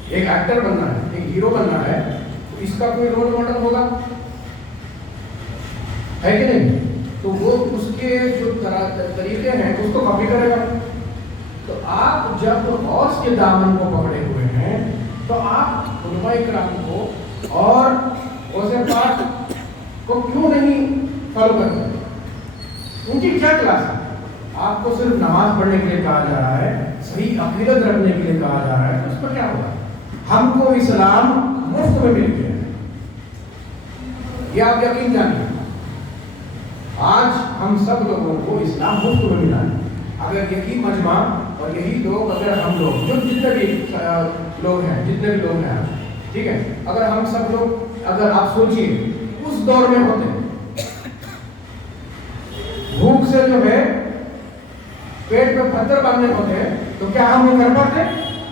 ایک ایکٹر بننا ہے، ایک ہیرو بننا ہے، تو اس کا کوئی رول ماڈل ہوگا، ہے کہ نہیں؟ تو وہ اس کے جو طریقے ہیں اس کو کاپی کرے گا. تو آپ جب غوث کے دامن کو پکڑے ہوئے ہیں تو آپ علماء کرام کو اور غوث پاک کو کیوں نہیں فالو کرتے؟ ان کی کیا کلاس ہے؟ آپ کو صرف نماز پڑھنے کے لیے کہا جا رہا ہے، صحیح عقیدت رکھنے کے لیے کہا جا رہا ہے، اس پر کیا ہوگا؟ ہم کو اسلام مفت میں مل گیا ہے، یہ آپ یقین جانیے. آج ہم سب لوگوں کو اسلام مفت میں ملا ہے. اگر یہی مجمع اور یہی لوگ، اگر ہم لوگ جو جتنے بھی لوگ ہیں آج، ٹھیک ہے، اگر ہم سب لوگ، اگر آپ سوچیے اس دور میں ہوتے، بھوک سے جو ہے پیٹ میں پتھر باندھنے ہوتے ہیں، تو کیا ہم وہ کر پاتے؟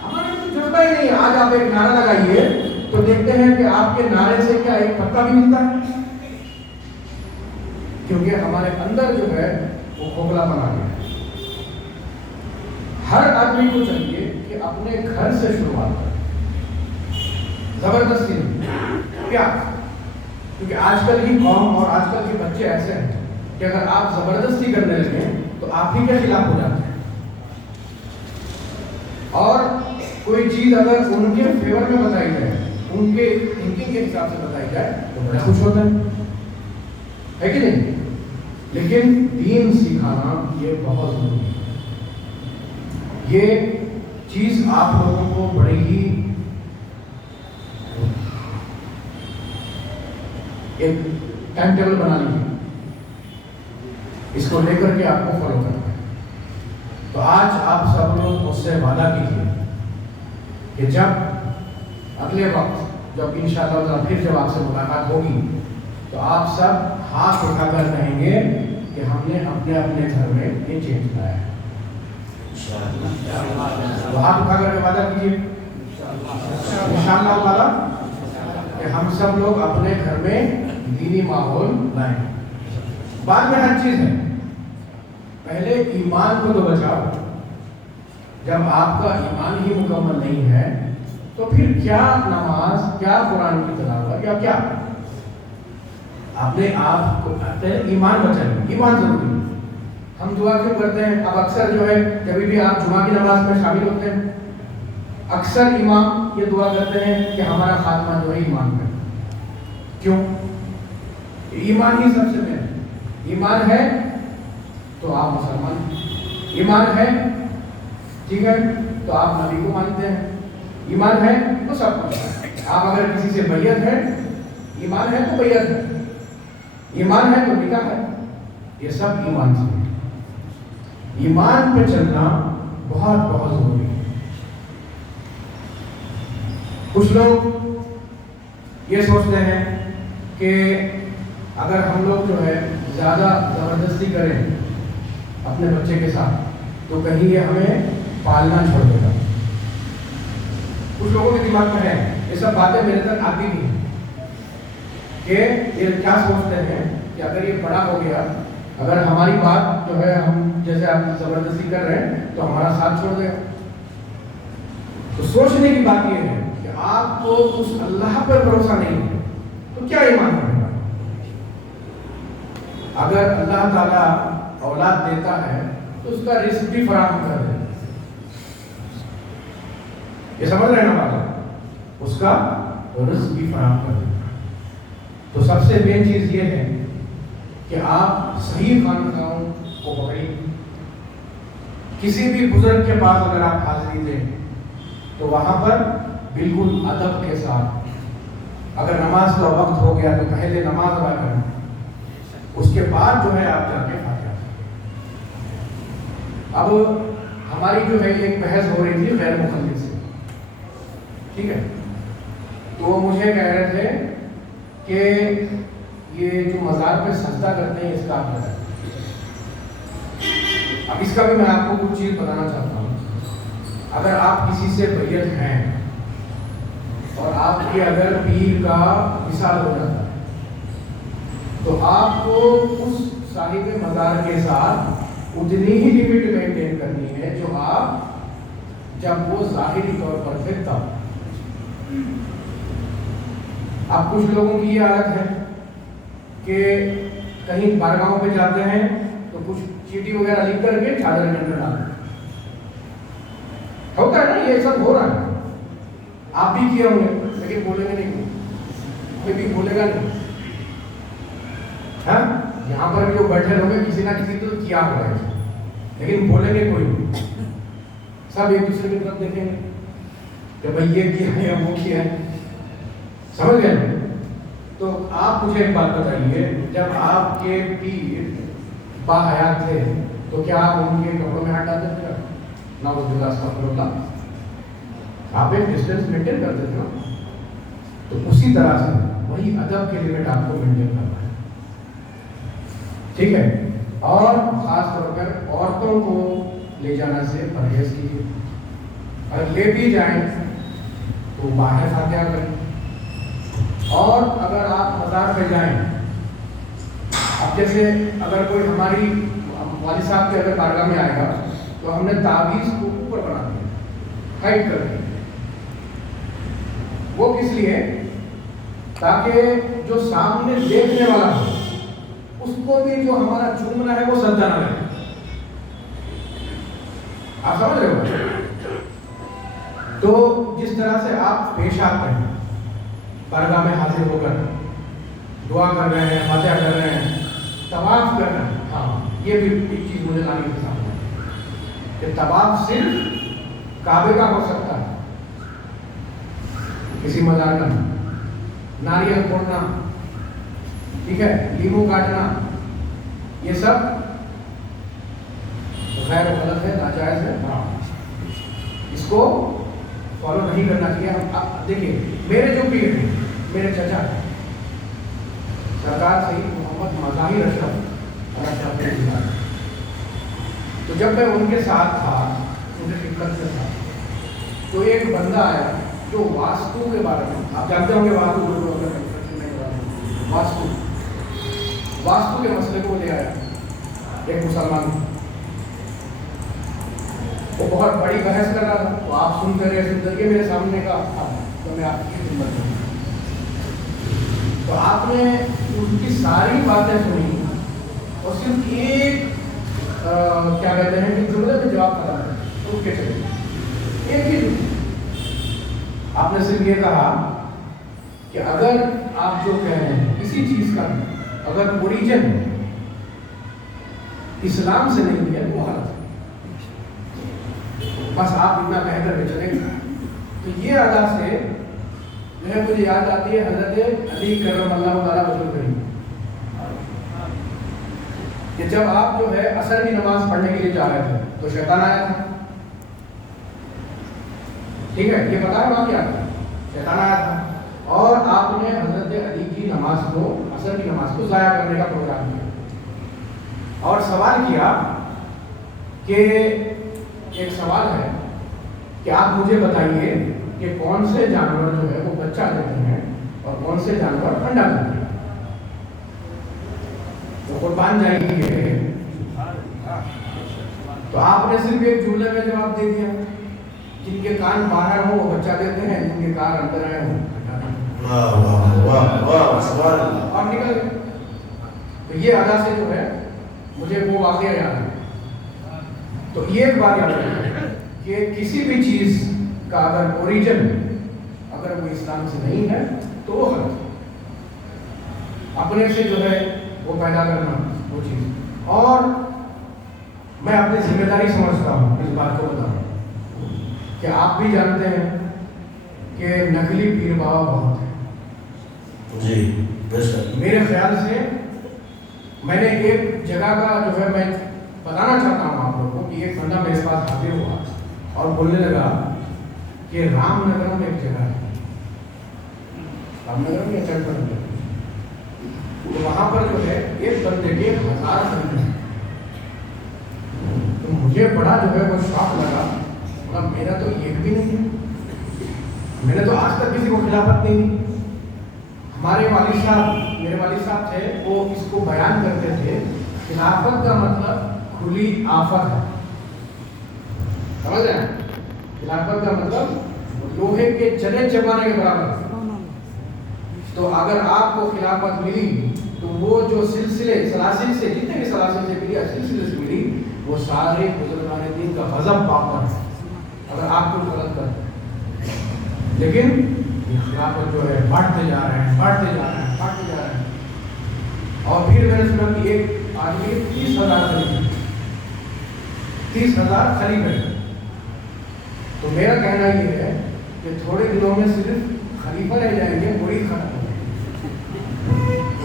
ہمارے کو جذبہ ہی نہیں ہے. آج آپ ایک نعرہ لگائیے تو دیکھتے ہیں کہ آپ کے نعرے سے کیا ایک پتا بھی ملتا ہے، کیونکہ ہمارے اندر جو ہے وہ کھوکھلا بنا گیا ہے. ہر آدمی کو چاہیے کہ اپنے گھر سے شروعات کرے، زبردستی نہیں. کیا؟ کیونکہ آج کل کی قوم اور آج کل کے بچے ایسے ہیں کہ اگر آپ زبردستی کرنے لگیں تو آپ ہی کے خلاف ہو جاتے ہیں. اور کوئی چیز اگر ان کے فیور میں بتائی جائے، ان کے تھنکنگ کے حساب سے بتائی جائے تو بڑے خوش ہوتے ہیں، ہے کہ نہیں؟ لیکن دین سکھانا یہ بہت ضروری ہے. یہ چیز آپ لوگوں کو بڑی ہی ایک ٹائم ٹیبل بنا لیجیے، اس کو لے کر کے آپ کو فالو کرنا ہے. تو آج آپ سب لوگ مجھ سے وعدہ کیجیے کہ جب اگلے وقت جب انشاءاللہ تعالیٰ پھر جب آپ سے ملاقات ہوگی تو آپ سب ہاتھ اٹھا کر کہیں گے کہ ہم نے اپنے اپنے گھر میں یہ چینج لایا ہے. تو ہاتھ اٹھا کر کے وعدہ کیجیے انشاءاللہ تعالیٰ کہ ہم سب لوگ اپنے گھر میں دینی ماحول لائیں. بعد میں ہر چیز ہے، پہلے ایمان کو تو بچاؤ. جب آپ کا ایمان ہی مکمل نہیں ہے تو پھر کیا نماز، کیا قرآن کی تلاوت، یا کیا؟ آپ نے آپ کو ایمان بچائیں. ایمان ضروری ہے. ہم دعا کیوں کرتے ہیں؟ اب اکثر جو ہے جب بھی آپ جمعہ کی نماز میں شامل ہوتے ہیں، اکثر امام یہ دعا کرتے ہیں کہ ہمارا خاتمہ جو ہے ایمان میں. کیوں؟ ایمان ہی سب سے پہلے. ایمان ہے تو آپ مسلمان ہیں. ایمان ہے، ٹھیک ہے، تو آپ نبی کو مانتے ہیں. ایمان ہے تو سب کچھ ہے. آپ اگر کسی سے بیعت ہے، ایمان ہے تو بیعت ہے، ایمان ہے تو نکاح ہے. یہ سب ایمان سے ہے. ایمان پہ چلنا بہت بہت ضروری ہے. کچھ لوگ یہ سوچتے ہیں کہ اگر ہم لوگ جو ہے زیادہ زبردستی کریں اپنے بچے کے ساتھ تو کہیں یہ ہمیں پالنا چھوڑ دے گا. کچھ لوگوں کے دماغ میں ہے، یہ سب باتیں میرے تک آتی بھی ہیں کہ یہ کیا سوچتے ہیں کہ اگر یہ بڑا ہو گیا، اگر ہماری بات جو ہے ہم جیسے آپ زبردستی کر رہے ہیں تو ہمارا ساتھ چھوڑ دے گا. تو سوچنے کی بات یہ ہے کہ آپ کو اس اللہ پر بھروسہ نہیں ہے تو کیا ایمان رہے گا؟ اگر اللہ تعالیٰ اولاد دیتا ہے تو اس کا رزق بھی فراہم کر دے. یہ سمجھ رہے ہیں نا بات؟ اس کا رزق بھی فراہم کر دے. تو سب سے مین چیز یہ ہے کہ آپ صحیح خاندانوں کو پکڑیں. کسی بھی بزرگ کے پاس اگر آپ حاضری دیں تو وہاں پر بالکل ادب کے ساتھ، اگر نماز کا وقت ہو گیا تو پہلے نماز ادا کریں، اس کے بعد جو ہے آپ جا کے فاتحہ. اب ہماری جو ہے ایک بحث ہو رہی تھی غیر مخلص سے، ٹھیک ہے، تو وہ مجھے کہہ رہے تھے کہ یہ جو مزار پہ سجدہ کرتے ہیں اس کا آپ بتائیں. اب اس کا بھی میں آپ کو کچھ چیز بتانا چاہتا ہوں. اگر آپ کسی سے بیعت ہیں اور آپ کے اگر پیر کا وصال ہو جاتا ہے تو آپ کو اس صاحب مزار کے ساتھ اتنی ہی لمٹ مینٹین کرنی ہے جو آپ جب وہ ظاہری طور پر تھے تب. اب کچھ لوگوں کی یہ عادت ہے کہ کہیں بارگاہوں پہ جاتے ہیں تو کچھ چیٹی وغیرہ لکھ کر کے چادر کے اندر ڈالتے ہیں. ہوتا ہے نا، یہ سب ہو رہا ہے. آپ بھی کیے ہوں گے لیکن بولیں گے نہیں، کوئی بھی بولے گا نہیں. ہاں، یہاں پر بھی جو بیٹھے ہوں گے کسی نہ کسی تو کیا ہوا ہے لیکن بولیں گے کوئی نہیں. سب ایک دوسرے کی طرف دیکھیں گے کہ بھائی یہ کیا ہے وہ کیا ہے. سمجھ گئے؟ تو آپ مجھے ایک بات بتائیے، جب آپ کے پیر باحیات تھے تو کیا آپ ان کے کپڑوں میں ہاتھ ڈالتے تھے؟ نعوذ باللہ استغفر اللہ، آپ ایک ڈسٹینس مینٹین کرتے تھے نا. تو اسی طرح سے وہی ادب کے لمٹ آپ کو مینٹین کرنا ہے، ٹھیک ہے. اور خاص طور پر عورتوں کو لے جانا سے پرہیز کیجیے، اگر لے بھی جائیں تو باہر فاتحہ کریں. اور اگر آپ مزار پہ جائیں، اب جیسے اگر کوئی ہماری والد صاحب کے اگر بارگاہ میں آئے گا تو ہم نے تعویذ کو اوپر بنا دیا، ہائٹ کر دیا. وہ کس لیے؟ تاکہ جو سامنے دیکھنے والا ہو اس کو بھی جو ہمارا چومنا ہے وہ سجدہ نہ لگے. آپ سمجھ رہے ہو؟ تو جس طرح سے آپ پیش آتے ہیں بارگاہ میں حاضر ہو کر دعا کر رہے ہیں، فاتحہ کر رہے ہیں، طواف کر رہے ہیں، ہاں یہ بھی ایک چیز مجھے لانی کے سامنے کہ طواف صرف کعبے کا ہو سکتا ہے، کسی مزار کا نہیں. ناریل پھوڑنا، ٹھیک ہے، لیمو کاٹنا، یہ سب غیر غلط ہے، ناجائز ہے. ہاں اس کو فالو نہیں کرنا چاہیے. ہم اب دیکھیے میرے جو پیر ہیں، میرے چچا سرکار سید محمد مظاہر اشرف، تو جب میں ان کے ساتھ تھا، ان کے خدمت سے تھا، تو ایک بندہ آیا جو واسطو کے بارے میں، آپ جانتے ہوں گے واسطو کے مسئلے کو لے آیا ایک مسلمان. وہ بہت بڑی بحث کر رہا تھا، تو آپ سنتے رہے میرے سامنے کا تھا تو میں آپ کی خدمت کروں. تو آپ نے ان کی ساری باتیں سنی اور صرف ایک کیا کہتے ہیں کہ جملے میں جواب کرا رک کے چلے. ایک ہی جملہ آپ نے صرف یہ کہا کہ اگر آپ جو کہہ رہے ہیں کسی چیز کا اگر اوریجن اسلام سے نہیں ہے وہ غلط ہے، بس آپ اتنا کہہ کر کے چلیں گے. تو یہ ادا سے جو ہے مجھے یاد آتی ہے حضرت علی کرم اللہ تعالیٰ وجہ کریم کہ جب آپ جو ہے عصر کی نماز پڑھنے کے لیے جا رہے تھے تو شیطان آیا تھا، ٹھیک ہے، یہ پتا ہے وہاں کیا تھا، شیطان آیا تھا اور آپ نے حضرت علی کی نماز کو، عصر کی نماز کو ضائع کرنے کا پروگرام کیا اور سوال کیا کہ ایک سوال ہے کہ آپ مجھے بتائیے کہ کون سے جانور جو ہے وہ بچہ دیتے ہیں اور کون سے جانور انڈا دیتے ہیں. تو قربان جائیں گے. تو آپ نے صرف ایک جملے میں جواب دے دیا، جن کے کان باہر ہوں وہ بچہ دیتے ہیں، جن کے کان اندر ہیں اور نکل گئے. تو یہ ادا سے جو ہے مجھے وہ واقعہ یاد ہے. تو یہ ایک بات یاد رکھیں کہ کسی بھی چیز کا اگر اوریجن اگر وہ اسلام سے نہیں ہے تو وہ غلط ہے. اپنے سے جو ہے وہ پیدا کرنا وہ چیز. اور میں اپنی ذمہ داری سمجھتا ہوں اس بات کو بتا رہا ہوں کہ آپ بھی جانتے ہیں کہ نقلی پیر بابا بہت ہیں جی. میرے خیال سے میں نے ایک جگہ کا جو ہے میں بتانا چاہتا ہوں آپ لوگوں کو کہ ایک بندہ میرے پاس حاضر ہوا اور بولنے لگا کہ رام نگر میں ایک جگہ ہے، رام نگر میں تو وہاں پر جو ہے ایک بندے کے 1000 بندے ہیں. تو مجھے بڑا جو ہے وہ شوق لگا، میرا تو ایک بھی نہیں ہے، میں نے تو آج تک کسی کو خلافت نہیں دی. ہمارے والد صاحب، میرے والد صاحب تھے، وہ اس کو بیان کرتے تھے خلافت کا مطلب کھلی آفت ہے. سمجھ رہے ہیں؟ خلافت کا مطلب لوہے کے چنے چبانے کے برابر. تو اگر آپ کو خلافت ملی تو وہ جو سلسلے سلاسل سے جتنے بھی سلاسل سے ملی، سلسلے سے ملی، وہ سارے بزرگان دین کا غضب پاپر ہے اگر آپ کو غلط کرتے. لیکن خلافت جو ہے بڑھتے جا رہے ہیں، بڑھتے جا رہے ہیں، بڑھتے جا رہے ہیں. اور پھر میں نے سنا کہ ایک آدمی 30,000 خلیفہ، 30,000 خلیفہ. تو میرا کہنا یہ ہے کہ تھوڑے دنوں میں صرف خلیفہ رہ جائیں گے، مرید ختم ہو جائیں گے.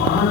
5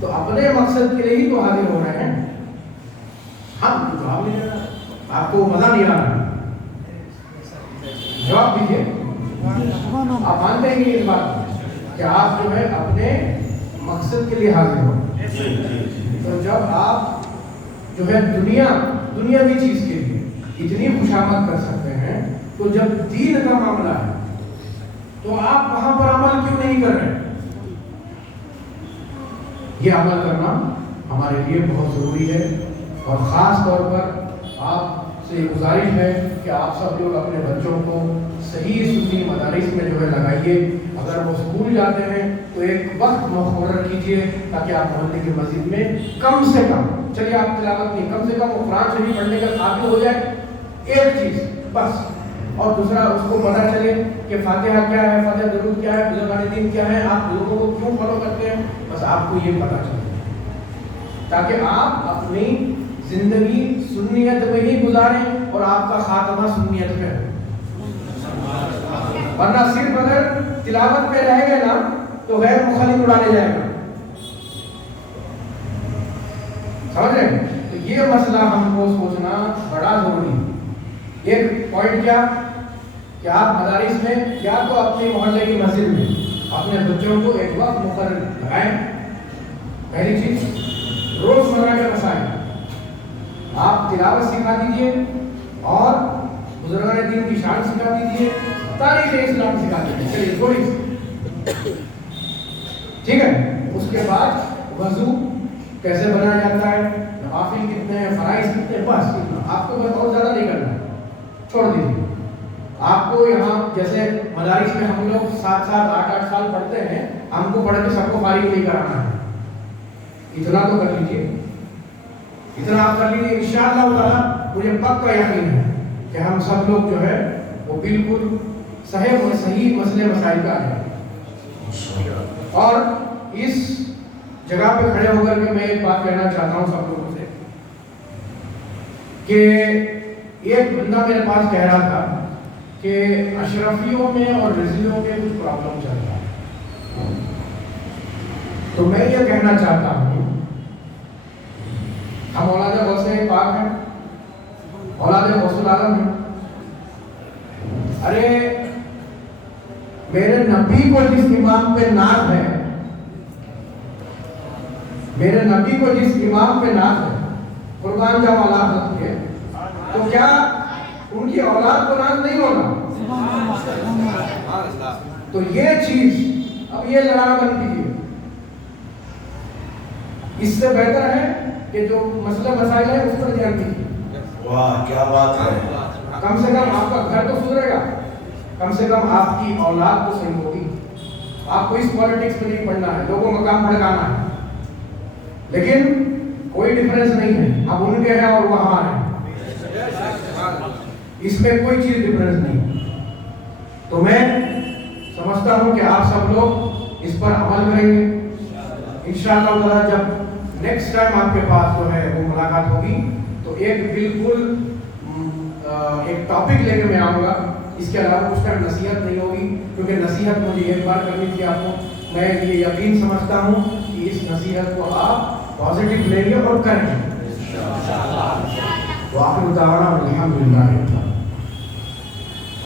تو اپنے مقصد کے لیے ہی تو حاضر ہو رہے ہیں. ہم جواب نہیں دے رہا, آپ کو مزہ نہیں آ رہا, جواب دیجیے. آپ مانتے ہیں کہ اس بات کہ آپ جو ہے اپنے مقصد کے لیے حاضر ہو. تو جب آپ جو ہے دنیاوی چیز کے لیے اتنی خوشامد کر سکتے ہیں, تو جب دین کا معاملہ ہے تو آپ وہاں پر عمل کیوں نہیں کر رہے؟ یہ عمل کرنا ہمارے لیے بہت ضروری ہے, اور خاص طور پر آپ سے گزارش ہے کہ آپ سب لوگ اپنے بچوں کو صحیح سنی مدارس میں جو ہے لگائیے. اگر وہ اسکول جاتے ہیں تو ایک وقت مقرر کیجیے تاکہ آپ محلے کی مسجد میں کم سے کم, چلیے آپ تلاوت نہیں, کم سے کم وہ قرآن شریف پڑھنے کا قابل ہو جائے, ایک چیز بس. اور دوسرا اس کو پتہ چلے کہ فاتحہ کیا ہے, فاتحہ درود کیا ہے, بزرگان دین کیا ہے, آپ لوگوں کو کیوں فالو کرتے ہیں, بس آپ کو یہ پتہ چلے تاکہ آپ اپنی زندگی سنیت میں ہی گزاریں اور آپ کا خاتمہ سنیت میں ہو. ورنہ صرف اگر تلاوت پہ رہ گئے نا تو غیر مخالف اڑانے جائے گا. سمجھ رہے ہیں؟ تو یہ مسئلہ ہم کو سوچنا بڑا ضروری ہے. ایک پوائنٹ کیا کہ آپ مدارس میں یا تو اپنے محلے کی مسجد میں اپنے بچوں کو ایک وقت مقرر لگائیں. پہلی چیز, روزمرہ کے مسائل آپ تلاوت سکھا دیجئے اور بزرگان دین کی شان سکھا دیجئے, تاریخ اسلام سکھا دیجئے. چلیے تھوڑی سی, ٹھیک ہے. اس کے بعد وضو کیسے بنایا جاتا ہے, نوافل کتنے ہیں, فرائض کتنے, بس اتنا. آپ کو بہت زیادہ نہیں کرنا ہے, چھوڑ دیجیے. آپ کو یہاں جیسے مدارس میں ہم لوگ 7 سال 8 سال پڑھتے ہیں, ہم کو پڑھ کے سب کو فارغ نہیں کرانا ہے. اتنا تو کر لیجیے, اتنا آپ کر لیجیے. انشاءاللہ تعالیٰ مجھے پکا یقین ہے کہ ہم سب لوگ جو ہے وہ بالکل صحیح مسئلے مسائل کا ہے. اور اس جگہ پہ کھڑے ہو کر کے میں ایک بات کہنا چاہتا ہوں سب لوگوں سے کہ ایک بندہ میرے پاس کہہ رہا تھا کہ اشرفیوں میں اور رضیوں میں کچھ پرابلم چل رہا ہے. تو میں یہ کہنا چاہتا ہوں, ہم اولاد غوث پاک ہیں, اولاد غوث العالم ہیں. ارے میرے نبی کو جس امام پہ ناز ہے, میرے نبی کو جس امام پہ ناز ہے, قربان جاؤ اولاد کے, تو کیا ان کی اولاد کو ناز نہیں ہوگا؟ تو یہ چیز اب یہ لڑانا بند کیجیے. اس سے بہتر ہے کہ جو مسئلہ مسائل ہے اس پر دھیان دیجیے. واہ کیا بات ہے. کم سے کم آپ کا گھر تو سدھرے گا, کم سے کم آپ کی اولاد تو صحیح ہوگی. آپ کو اس پالیٹکس میں نہیں پڑھنا ہے, لوگوں کا کام بھڑکانا ہے, لیکن کوئی ڈفرنس نہیں ہے. اب ان کے ہیں اور وہ ہمارے ہیں, اس میں کوئی چیز ڈفرنس نہیں. تو میں سمجھتا ہوں کہ آپ سب لوگ اس پر عمل کریں گے انشاءاللہ تعالیٰ. جب نیکسٹ ٹائم آپ کے پاس جو ہے وہ ملاقات ہوگی تو ایک بالکل ایک ٹاپک لے کے میں آؤں گا. اس کے علاوہ اس ٹائم نصیحت نہیں ہوگی, کیونکہ نصیحت مجھے ایک بار کرنی تھی آپ کو. میں یہ یقین سمجھتا ہوں کہ اس نصیحت کو آپ پازیٹیو لیں گے اور کریں گے. وآخر دعوانا الحمدللہ.